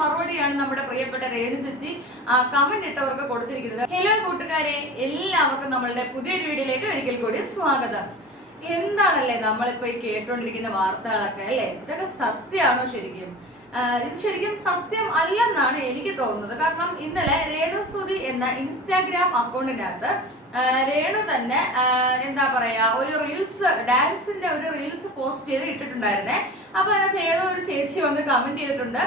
മറുപടിയാണ് നമ്മുടെ പ്രിയപ്പെട്ട രേണു ചേച്ചി കമന്റ് ഇട്ടവർക്ക് കൊടുത്തിരിക്കുന്നത്. ഹലോ കൂട്ടുകാരെ, എല്ലാവർക്കും നമ്മളുടെ പുതിയൊരു വീഡിയോയിലേക്ക് ഒരിക്കൽ കൂടി സ്വാഗതം. എന്താണല്ലേ നമ്മളിപ്പോ ഈ കേട്ടോണ്ടിരിക്കുന്ന വാർത്തകളൊക്കെ അല്ലെ, ഇതൊക്കെ സത്യമാണോ ശരിക്കും? ഇത് ശരിക്കും സത്യം അല്ലെന്നാണ് എനിക്ക് തോന്നുന്നത്. കാരണം ഇന്നലെ രേണു സുധി എന്ന ഇൻസ്റ്റാഗ്രാം അക്കൗണ്ടിനകത്ത് രേണു തന്നെ എന്താ പറയാ ഒരു റീൽസ്, ഡാൻസിന്റെ ഒരു റീൽസ് പോസ്റ്റ് ചെയ്ത് ഇട്ടിട്ടുണ്ടായിരുന്നേ. അപ്പൊ അതിനകത്ത് ഏതോ ഒരു ചേച്ചി വന്ന് കമന്റ് ചെയ്തിട്ടുണ്ട്,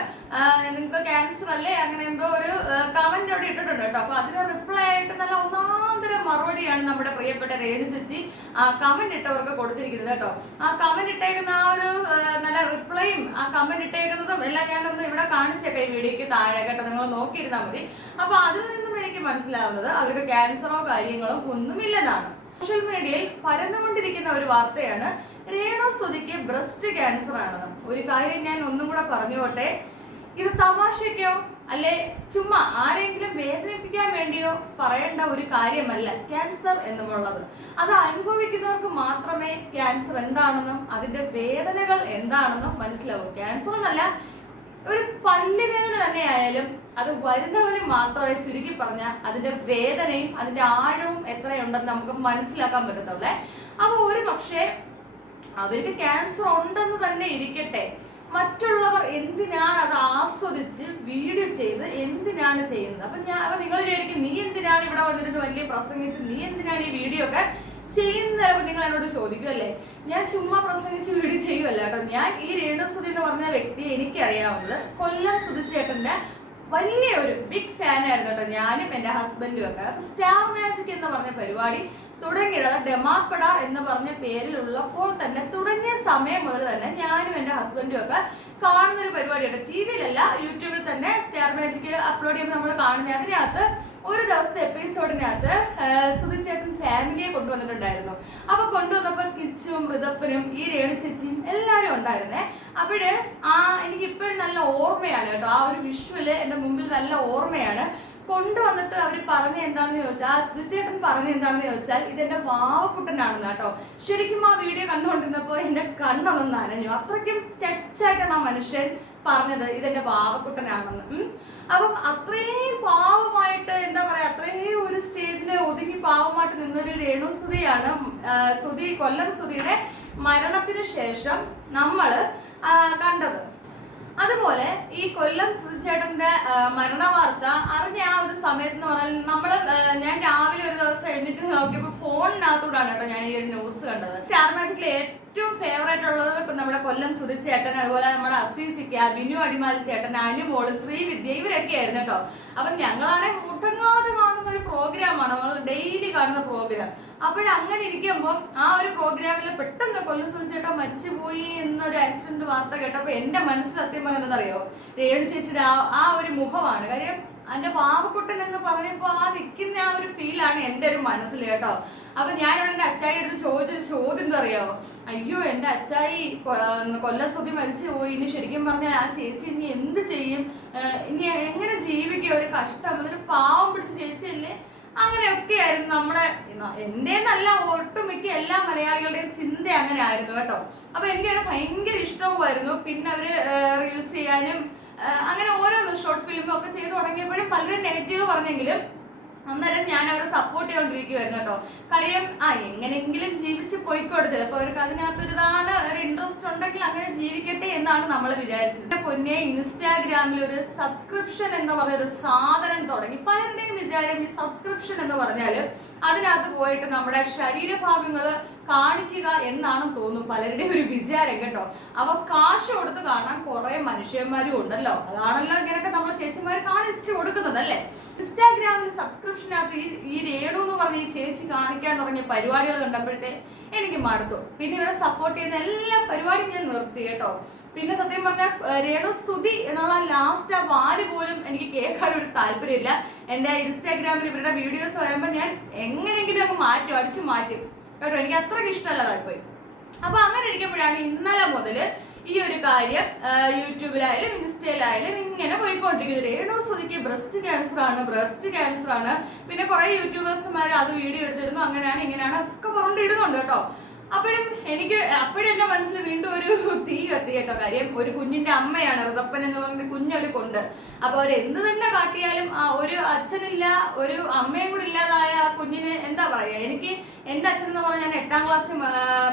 നിങ്ങൾക്ക് ക്യാൻസർ അല്ലേ, അങ്ങനെ എന്തോ ഒരു കമന്റ് അവിടെ ഇട്ടിട്ടുണ്ട് കേട്ടോ. അപ്പൊ അതിന് റിപ്ലൈ ആയിട്ട് നല്ല ഒന്നാന്തരം മറുപടിയാണ് നമ്മുടെ പ്രിയപ്പെട്ട രേണു ചേച്ചി കമന്റ് ഇട്ടവർക്ക് കൊടുത്തിരിക്കുന്നത് കേട്ടോ. ആ കമന്റ് ഇട്ടേക്കുന്ന ആ ഒരു നല്ല റിപ്ലൈയും ആ കമന്റ് ഇട്ടേക്കുന്നതും എല്ലാം ഞാനൊന്ന് ഇവിടെ കാണിച്ചേക്കാം ഈ വീഡിയോക്ക് താഴെ കേട്ടോ, നിങ്ങൾ നോക്കിയിരുന്നാൽ മതി. അപ്പൊ അതിൽ നിന്നും എനിക്ക് മനസ്സിലാവുന്നത് അവർക്ക് ക്യാൻസറോ കാര്യങ്ങളോ ഒന്നുമില്ലെന്നാണ്. സോഷ്യൽ മീഡിയയിൽ പരന്നുകൊണ്ടിരിക്കുന്ന ഒരു വാർത്തയാണ് രേണു സുധിക്ക് ബ്രസ്റ്റ് ക്യാൻസർ ആണെന്ന്. ഒരു കാര്യം ഞാൻ ഒന്നും കൂടെ പറഞ്ഞോട്ടെ, ഇത് തമാശയ്ക്കോ അല്ലെ ചുമ്മാ ആരെങ്കിലും വേദനിപ്പിക്കാൻ വേണ്ടിയോ പറയേണ്ട ഒരു കാര്യമല്ല ക്യാൻസർ എന്നുള്ളത്. അത് അനുഭവിക്കുന്നവർക്ക് മാത്രമേ ക്യാൻസർ എന്താണെന്നും അതിന്റെ വേദനകൾ എന്താണെന്നും മനസ്സിലാവൂ. ക്യാൻസർ എന്നല്ല, ഒരു പല്ലുവേദന തന്നെ ആയാലും അത് വരുന്നവന് മാത്രമേ ചുരുക്കി പറഞ്ഞാൽ അതിന്റെ വേദനയും അതിന്റെ ആഴവും എത്രയുണ്ടെന്ന് നമുക്ക് മനസ്സിലാക്കാൻ പറ്റത്തുള്ളേ. അപ്പൊ ഒരു പക്ഷേ അവർക്ക് ക്യാൻസർ ഉണ്ടെന്ന് തന്നെ ഇരിക്കട്ടെ, മറ്റുള്ളവർ എന്തിനാണ് അത് ആസ്വദിച്ച് വീഡിയോ ചെയ്ത് എന്തിനാണ് ചെയ്യുന്നത്? അപ്പൊ നിങ്ങൾ വിചാരിക്കും, നീ എന്തിനാണ് ഇവിടെ വന്നിരുന്ന് വലിയ പ്രസംഗിച്ച്, നീ എന്തിനാണ് ഈ വീഡിയോ ഒക്കെ ചെയ്യുന്നത്? അപ്പൊ നിങ്ങൾ എന്നോട് ചോദിക്കും അല്ലേ, ഞാൻ ചുമ്മാ പ്രസംഗിച്ച് വീഡിയോ ചെയ്യുമല്ല കേട്ടോ. ഞാൻ ഈ രേണു സുധി എന്ന് പറഞ്ഞ വ്യക്തിയെ എനിക്കറിയാവുന്നത് കൊല്ലം സുധിച്ചേട്ടന്റെ വലിയൊരു ബിഗ് ഫാൻ ആയിരുന്നു കേട്ടോ. ഞാനും എന്റെ ഹസ്ബൻഡും ഒക്കെ. അപ്പൊ സ്റ്റാർ മാജിക് എന്ന് പറഞ്ഞ പരിപാടി തുടങ്ങിയത് ഡെമാപ്പട എന്ന് പറഞ്ഞ പേരിലുള്ളപ്പോൾ തന്നെ, തുടങ്ങിയ സമയം മുതൽ തന്നെ ഞാനും എന്റെ ഹസ്ബൻഡും ഒക്കെ കാണുന്ന ഒരു പരിപാടിയാണ്. ടി വിയിലല്ല, യൂട്യൂബിൽ തന്നെ സ്റ്റാർ മാജിക് അപ്ലോഡ് ചെയ്യുമ്പോൾ നമ്മൾ കാണുന്ന അതിനകത്ത് ഒരു ദിവസത്തെ എപ്പിസോഡിനകത്ത് സുധിച്ചേട്ടൻ ഫാമിലിയെ കൊണ്ടുവന്നിട്ടുണ്ടായിരുന്നു. അപ്പൊ കൊണ്ടുവന്നപ്പോ കിച്ചും ഋതപ്പനും ഈ രേണു ചേച്ചിയും എല്ലാരും ഉണ്ടായിരുന്നേ. അപ്പോഴ് എനിക്ക് ഇപ്പോഴും നല്ല ഓർമ്മയാണ് കേട്ടോ, ആ ഒരു വിഷ്വല് എന്റെ മുമ്പിൽ നല്ല ഓർമ്മയാണ്. കൊണ്ടുവന്നിട്ട് അവർ പറഞ്ഞ എന്താണെന്ന് ചോദിച്ചാൽ, സുധിച്ചേട്ടൻ പറഞ്ഞ എന്താണെന്ന് ചോദിച്ചാൽ, ഇതെന്റെ വാവക്കുട്ടനാണെന്ന് കേട്ടോ. ശരിക്കും ആ വീഡിയോ കണ്ടുകൊണ്ടിരുന്നപ്പോ എന്റെ കണ്ണൊന്നും നനഞ്ഞു. അത്രയ്ക്കും ടച്ചായിട്ടാണ് ആ മനുഷ്യൻ പറഞ്ഞത് ഇതെന്റെ വാവക്കുട്ടനാണെന്ന്. അപ്പം അത്രയും പാവമായിട്ട്, എന്താ പറയാ, അത്രയും ഒരു സ്റ്റേജില് ഒതുങ്ങി പാവമായിട്ട് നിന്നൊരു രേണു സുധിയാണ് കൊല്ലം സുധിയുടെ മരണത്തിന് ശേഷം നമ്മള് കണ്ടത്. അതുപോലെ ഈ കൊല്ലം സുധിച്ചേട്ടന്റെ മരണ വാർത്ത അറിഞ്ഞ ആ ഒരു സമയത്ത് എന്ന് പറഞ്ഞാൽ ഞാൻ രാവിലെ ഒരു ദിവസം എഴുന്നേറ്റ് നോക്കിയപ്പോ ഫോണിനകത്തൂടാണ് കേട്ടോ ഞാൻ ഈ ഒരു ന്യൂസ് കണ്ടത്. സ്റ്റാർ മാജിക്കിലെ ഏറ്റവും ഫേവറേറ്റ് ഉള്ളത് ഇപ്പൊ നമ്മുടെ കൊല്ലം സുധിച്ചേട്ടൻ, അതുപോലെ നമ്മുടെ അസീസിക്ക, ബിനു അടിമാലി ചേട്ടൻ, അനുമോള്, ശ്രീവിദ്യ, ഇവരൊക്കെ ആയിരുന്നു കേട്ടോ. അപ്പൊ ഞങ്ങളാണെ മുട്ടങ്ങാതെ കാണുന്ന ഒരു പ്രോഗ്രാമാണ്, നമ്മൾ ഡെയിലി കാണുന്ന പ്രോഗ്രാം. അപ്പോഴങ്ങനെ ഇരിക്കുമ്പോൾ ആ ഒരു പ്രോഗ്രാമിൽ പെട്ടെന്ന് കൊല്ലം സുധിച്ചേട്ടൻ മരിച്ചുപോയി എന്നൊരു ആക്സിഡന്റ് വാർത്ത കേട്ടപ്പോ എന്റെ മനസ്സിൽ സത്യം പറഞ്ഞതെന്നറിയോ, രേണു ചേച്ചിയുടെ ആ ഒരു മുഖമാണ്. കാര്യം എന്റെ വാവക്കുട്ടൻ എന്ന് പറഞ്ഞപ്പോ ആ നിൽക്കുന്ന ആ ഒരു ഫീലാണ് എന്റെ ഒരു മനസ്സിൽ കേട്ടോ. അപ്പൊ ഞാനിവിടെ എന്റെ അച്ചായി എടുത്ത് ചോദിച്ചൊരു ചോദ്യം എന്താ അറിയാമോ, അയ്യോ എന്റെ അച്ചായി കൊല്ലം സുധി മരിച്ചു പോയി, ഇനി ശരിക്കും പറഞ്ഞാൽ ആ ചേച്ചി ഇനി എന്ത് ചെയ്യും, ഇനി എങ്ങനെ ജീവിക്കും, ഒരു കഷ്ടം, അതൊരു പാവം പിടിച്ച ചേച്ചിയല്ലേ, അങ്ങനെയൊക്കെ ആയിരുന്നു നമ്മുടെ എന്റെ നല്ല ഒട്ടുമിക്ക എല്ലാ മലയാളികളുടെയും ചിന്ത അങ്ങനെ ആയിരുന്നു കേട്ടോ. അപ്പൊ എനിക്കത് ഭയങ്കര ഇഷ്ടവുമായിരുന്നു. പിന്നെ അവര് റീൽസ് ചെയ്യാനും അങ്ങനെ ഓരോ ഷോർട്ട് ഫിലിമും ഒക്കെ ചെയ്ത് തുടങ്ങിയപ്പോഴും പലരും നെഗറ്റീവ് പറഞ്ഞെങ്കിലും അന്നേരം ഞാൻ അവരെ സപ്പോർട്ട് ചെയ്തോണ്ടിരിക്കുവായിരുന്നു കേട്ടോ. കാര്യം എങ്ങനെയെങ്കിലും ജീവിച്ച് പോയിക്കോട്ടെ, ചിലപ്പോൾ അവർക്ക് അതിനകത്തൊരിതാണ് ഒരു ഇൻട്രസ്റ്റ് ഉണ്ടെങ്കിൽ അങ്ങനെ ജീവിക്കട്ടെ എന്നാണ് നമ്മൾ വിചാരിച്ചത്. പൊന്നെ, ഇൻസ്റ്റാഗ്രാമിൽ ഒരു സബ്സ്ക്രിപ്ഷൻ എന്ന് പറഞ്ഞൊരു സാധനം തുടങ്ങി. പലരുടെയും വിചാരം ഈ സബ്സ്ക്രിപ്ഷൻ എന്ന് പറഞ്ഞാൽ അതിനകത്ത് പോയിട്ട് നമ്മുടെ ശരീരഭാഗങ്ങൾ കാണിക്കുക എന്നാണെന്ന് തോന്നുന്നു പലരുടെയും ഒരു വിചാരം കേട്ടോ. അവ കാശ് കൊടുത്ത് കാണാൻ കുറെ മനുഷ്യന്മാരും ഉണ്ടല്ലോ, അതാണല്ലോ ഇങ്ങനെയൊക്കെ നമ്മളെ ചേച്ചിമാർ കാണിച്ചു കൊടുക്കുന്നത് അല്ലേ. ഇൻസ്റ്റാഗ്രാമിൽ സബ്സ്ക്രിപ്ഷനകത്ത് ഈ രേണു എന്ന് പറഞ്ഞ ഈ ചേച്ചി കാണിക്കാൻ തുടങ്ങിയ പരിപാടികൾ കണ്ടപ്പോഴത്തെ എനിക്ക് മടുത്തു. പിന്നെ ഇവരെ സപ്പോർട്ട് ചെയ്യുന്ന എല്ലാ പരിപാടിയും ഞാൻ നിർത്തി കേട്ടോ. പിന്നെ സത്യം പറഞ്ഞാൽ രേണു സുധി എന്നുള്ള ലാസ്റ്റ് ആ വാല് പോലും എനിക്ക് കേൾക്കാൻ ഒരു താല്പര്യമില്ല. എന്റെ ഇൻസ്റ്റാഗ്രാമിൽ ഇവരുടെ വീഡിയോസ് വരുമ്പോൾ ഞാൻ എങ്ങനെയെങ്കിലും അങ്ങ് അടിച്ചു മാറ്റും കേട്ടോ. എനിക്ക് അത്രയ്ക്ക് ഇഷ്ടമല്ലതായിപ്പോയി. അപ്പൊ അങ്ങനെ ഇരിക്കുമ്പോഴാണ് ഇന്നലെ മുതൽ ഈ ഒരു കാര്യം യൂട്യൂബിലായാലും ഇൻസ്റ്റയിലായാലും ഇങ്ങനെ പോയിക്കൊണ്ടിരിക്കുന്നത്. രേണു സുധിക്ക് ബ്രസ്റ്റ് ക്യാൻസർ ആണ്. പിന്നെ കുറെ യൂട്യൂബേഴ്സുമാർ അത് വീഡിയോ എടുത്തിടുന്നു, അങ്ങനെയാണ് ഇങ്ങനെയാണ് ഒക്കെ പറഞ്ഞിടുന്നുണ്ട് കേട്ടോ. അപ്പോഴും എന്റെ മനസ്സിൽ വീണ്ടും ഒരു തീ കത്തി കേട്ടോ. കാര്യം ഒരു കുഞ്ഞിന്റെ അമ്മയാണ് ഋതപ്പൻ എന്ന് പറഞ്ഞ കുഞ്ഞൊരു കൊണ്ട്. അപ്പൊ അവർ എന്ത് തന്നെ കാട്ടിയാലും ആ ഒരു അച്ഛനില്ല, ഒരു അമ്മയും കൂടി ഇല്ലാതായ ആ കുഞ്ഞിന് എന്താ പറയാ. എന്റെ അച്ഛൻ എന്ന് പറഞ്ഞാൽ ഞാൻ 8ാം ക്ലാസ്സിൽ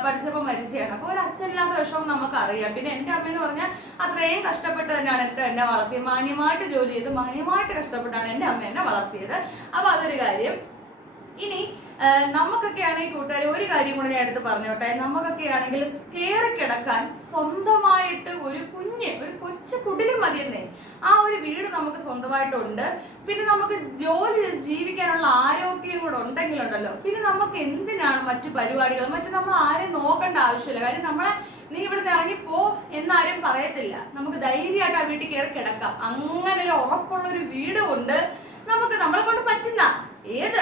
പഠിച്ചപ്പോൾ മരിച്ചതാണ്. അപ്പൊ ഒരു അച്ഛനില്ലാത്ത വിഷമം നമുക്ക് അറിയാം. പിന്നെ എന്റെ അമ്മ എന്ന് പറഞ്ഞാൽ അത്രയും കഷ്ടപ്പെട്ട് തന്നെയാണ് എന്നെ വളർത്തിയത്. മാന്യമായിട്ട് ജോലി ചെയ്ത് മാന്യമായിട്ട് കഷ്ടപ്പെട്ടാണ് എന്റെ അമ്മ എന്നെ വളർത്തിയത്. അപ്പൊ അതൊരു കാര്യം. ഇനി നമുക്കൊക്കെ ആണെങ്കിൽ കൂട്ടുകാർ ഒരു കാര്യം കൂടെ ഞാൻ എടുത്ത് പറഞ്ഞോട്ടെ. നമുക്കൊക്കെ ആണെങ്കിൽ കയറി കിടക്കാൻ സ്വന്തമായിട്ട് ഒരു കൊച്ചു കുടിലും മതിയെന്നേ. ആ ഒരു വീട് നമുക്ക് സ്വന്തമായിട്ടുണ്ട്. പിന്നെ നമുക്ക് ജോലി ജീവിക്കാനുള്ള ആരോഗ്യം കൂടെ ഉണ്ടെങ്കിലുണ്ടല്ലോ, പിന്നെ നമുക്ക് എന്തിനാണ് മറ്റു പരിപാടികൾ, നമ്മൾ ആരെയും നോക്കേണ്ട ആവശ്യമില്ല. കാര്യം നീ ഇവിടുന്ന് ഇറങ്ങിപ്പോ എന്നാരും പറയത്തില്ല. നമുക്ക് ധൈര്യമായിട്ട് ആ വീട്ടിൽ കയറി കിടക്കാം. അങ്ങനെ ഒരു ഉറപ്പുള്ള ഒരു വീട് കൊണ്ട് നമുക്ക് നമ്മളെ കൊണ്ട് പറ്റുന്ന ഏത്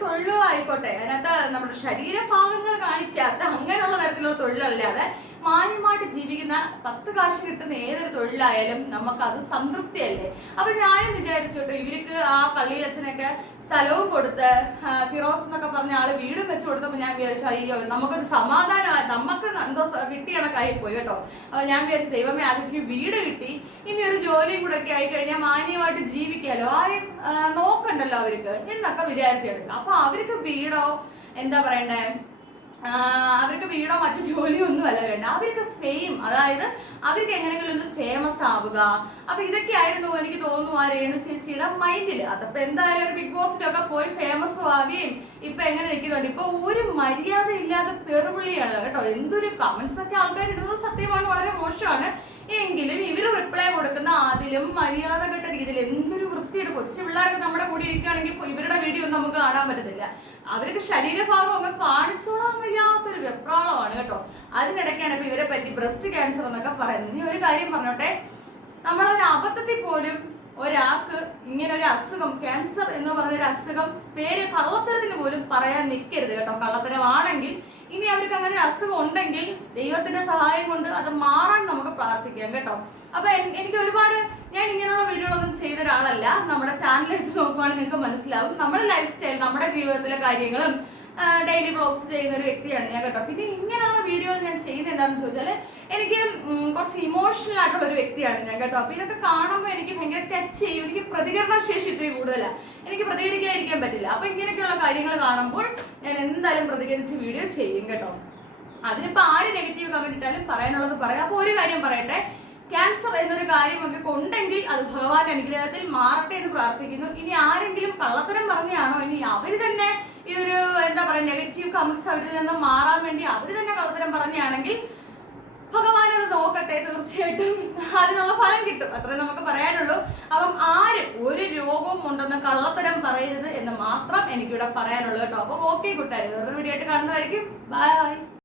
തൊഴിലും ആയിക്കോട്ടെ, അതിനകത്ത് നമ്മുടെ ശരീരഭാഗങ്ങൾ കാണിക്കാത്ത അങ്ങനെയുള്ള തരത്തിലുള്ള തൊഴിലല്ലാതെ മാന്യമായിട്ട് ജീവിക്കുന്ന 10 കാശ് കിട്ടുന്ന ഏതൊരു തൊഴിലായാലും നമുക്കത് സംതൃപ്തിയല്ലേ. അപ്പൊ ഞാനും വിചാരിച്ചോട്ടെ, ഇവർക്ക് ആ പള്ളിയിലച്ഛനൊക്കെ സ്ഥലവും കൊടുത്ത് ഫിറോസ് എന്നൊക്കെ പറഞ്ഞ ആള് വീടും വെച്ച് കൊടുത്തപ്പോൾ ഞാൻ വിചാരിച്ചു അയ്യോ നമുക്കൊരു സമാധാനമായി, നമുക്ക് എന്തോ കിട്ടി കണക്കായി പോയി കേട്ടോ. അപ്പൊ ഞാൻ വിചാരിച്ചു ദൈവമേ ആദ്യം വീട് കിട്ടി, ഇനി ഒരു ജോലിയും കൂടെ ഒക്കെ ആയി കഴിഞ്ഞാൽ മാന്യമായിട്ട് ജീവിക്കാലോ, ആരെയും നോക്കണ്ടല്ലോ അവർക്ക് എന്നൊക്കെ വിചാരിച്ചെടുക്കുക. അപ്പൊ അവർക്ക് വീടോ എന്താ പറയണ്ടേ, അവർക്ക് വീടോ മറ്റു ജോലിയോ ഒന്നും അല്ല വേണ്ട. അവർക്ക് ഫെയിം, അതായത് അവർക്ക് എങ്ങനെയെങ്കിലും ഒന്ന് ഫേമസ് ആവുക. അപ്പൊ ഇതൊക്കെ ആയിരുന്നു എനിക്ക് തോന്നുന്നു ആ രേണു ചേച്ചിയുടെ മൈൻഡില്. അതപ്പോ എന്തായാലും ബിഗ് ബോസിലൊക്കെ പോയി ഫേമസ് ആവുകയും ഇപ്പൊ എങ്ങനെ നിൽക്കുന്നുണ്ട്. ഇപ്പൊ ഒരു മര്യാദ ഇല്ലാതെ തെറുവിളിയാണ് കേട്ടോ. എന്തൊരു കമന്റ്സ് ഒക്കെ ആൾക്കാർ ഇടുന്നത് സത്യമാണ്, വളരെ മോശമാണ്. എങ്കിലും ഇവര് റിപ്ലൈ കൊടുക്കുന്ന അതിലും മര്യാദഘട്ട രീതിയിൽ എന്തൊരു വൃത്തിയുടെ കൊച്ചു പിള്ളേരൊക്കെ നമ്മുടെ കൂടി ഇരിക്കുകയാണെങ്കിൽ ഇവരുടെ വീഡിയോ ഒന്നും നമുക്ക് കാണാൻ പറ്റത്തില്ല. അവർക്ക് ശരീരഭാഗം ഒക്കെ കാണിച്ചോളാൻ വയ്യാത്തൊരു വെപ്രാളമാണ് കേട്ടോ. അതിനിടയ്ക്കാണ് ഇപ്പൊ ഇവരെ പറ്റി ബ്രസ്റ്റ് ക്യാൻസർ എന്നൊക്കെ പറയുന്നത്. ഇനി ഒരു കാര്യം പറഞ്ഞോട്ടെ, നമ്മളൊരു അബദ്ധത്തിൽ പോലും ഒരാൾക്ക് ഇങ്ങനെ ഒരു അസുഖം, ക്യാൻസർ എന്ന് പറഞ്ഞൊരു അസുഖം പേര് കള്ളത്തരത്തിന് പോലും പറയാൻ നിൽക്കരുത് കേട്ടോ. കള്ളത്തരമാണെങ്കിൽ ഇനി അവർക്ക് അങ്ങനെ ഒരു അസുഖം ഉണ്ടെങ്കിൽ ദൈവത്തിന്റെ സഹായം കൊണ്ട് അത് മാറാൻ നമുക്ക് പ്രാർത്ഥിക്കാം കേട്ടോ. അപ്പൊ എനിക്ക് ഞാൻ ഇങ്ങനെയുള്ള വീഡിയോകളൊന്നും ചെയ്ത ഒരാളല്ല. നമ്മുടെ ചാനൽ എടുത്ത് നോക്കുവാണെങ്കിൽ നിങ്ങൾക്ക് മനസ്സിലാവും. നമ്മുടെ ലൈഫ് സ്റ്റൈൽ, നമ്മുടെ ജീവിതത്തിലെ കാര്യങ്ങളും ഡെയിലി വ്ലോഗ്സ് ചെയ്യുന്ന ഒരു വ്യക്തിയാണ് ഞാൻ കേട്ടോ. പിന്നെ ഇങ്ങനെയുള്ള വീഡിയോകൾ ഞാൻ ചെയ്യുന്നത് എന്താണെന്ന് ചോദിച്ചാൽ എനിക്ക് കുറച്ച് ഇമോഷണൽ ആയിട്ടുള്ള ഒരു വ്യക്തിയാണ് ഞാൻ കേട്ടോ. അപ്പൊ ഇതൊക്കെ കാണുമ്പോൾ എനിക്ക് ഭയങ്കര ടച്ച് ചെയ്യും. എനിക്ക് പ്രതികരണ ശേഷി ഇത്തിരി കൂടുതലാണ്, എനിക്ക് പ്രതികരിക്കാതിരിക്കാൻ പറ്റില്ല. അപ്പൊ ഇങ്ങനെയൊക്കെയുള്ള കാര്യങ്ങൾ കാണുമ്പോൾ ഞാൻ എന്തായാലും പ്രതികരിച്ച് വീഡിയോ ചെയ്യും കേട്ടോ. അതിനിപ്പോ ആര് നെഗറ്റീവ് കമന്റ് ഇട്ടാലും പറയാനുള്ളത് പറയാം. അപ്പൊ ഒരു കാര്യം പറയട്ടെ, ക്യാൻസർ എന്നൊരു കാര്യം അവർക്ക് ഉണ്ടെങ്കിൽ അത് ഭഗവാന്റെ അനുഗ്രഹത്തിൽ മാറട്ടെ എന്ന് പ്രാർത്ഥിക്കുന്നു. ഇനി ആരെങ്കിലും കള്ളത്തരം പറഞ്ഞാണോ, ഇനി അവര് തന്നെ ഇതൊരു എന്താ പറയാ നെഗറ്റീവ് കമന്റ്സ് അവരിൽ നിന്ന് മാറാൻ വേണ്ടി അവര് തന്നെ കള്ളത്തരം പറഞ്ഞാണെങ്കിൽ ഭഗവാൻ അത് നോക്കട്ടെ, തീർച്ചയായിട്ടും അതിനുള്ള ഫലം കിട്ടും. അത്രേ നമുക്ക് പറയാനുള്ളൂ. അപ്പം ആരും ഒരു രോഗവും ഉണ്ടെന്ന് കള്ളത്തരം പറയരുത് എന്ന് മാത്രം എനിക്കിവിടെ പറയാനുള്ളൂ കേട്ടോ. അപ്പൊ ഓക്കെ കൂട്ടുകാർ, വേറൊരു വീഡിയോ ആയിട്ട് കാണുന്നതായിരിക്കും. ബൈ.